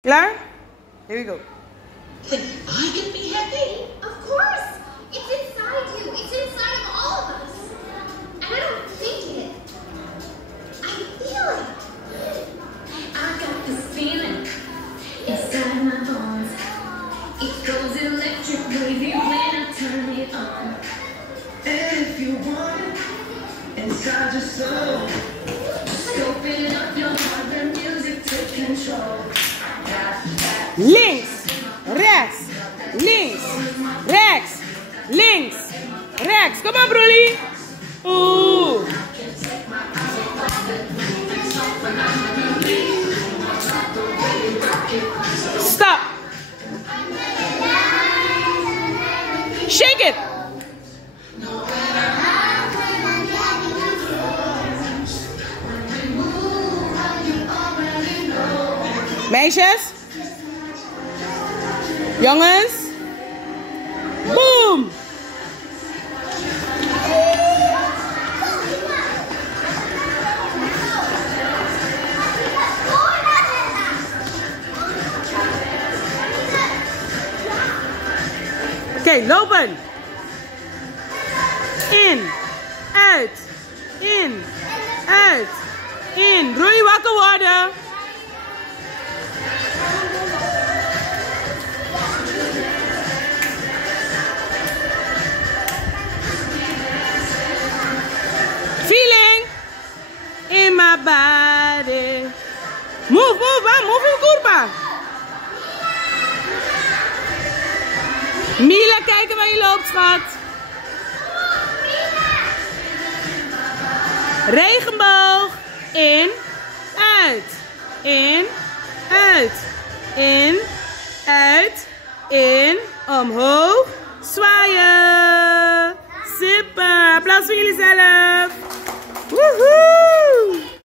Klaar? Here we go. I can be happy. Of course. It's inside you. It's inside of all of us. And I don't think it. I feel it. I got this feeling inside my bones. It goes electric wavy when I turn it on. And if you want it inside your soul, just open up your heart, the music take control. Links, rechts, links, rechts, links, rechts. Kom op, broelie. Oeh. Stop. Shake it. Meisjes. Jongens. Boom. Oké, lopen. In, uit, in, uit, in. Roei wakker worden. Feeling in my body. Move, move in curva. Mila, kijken waar je loopt, schat. Regenboog. In, uit. In, uit. In, uit. In, omhoog. Zwaaien. Super. Applaus voor jullie zelf.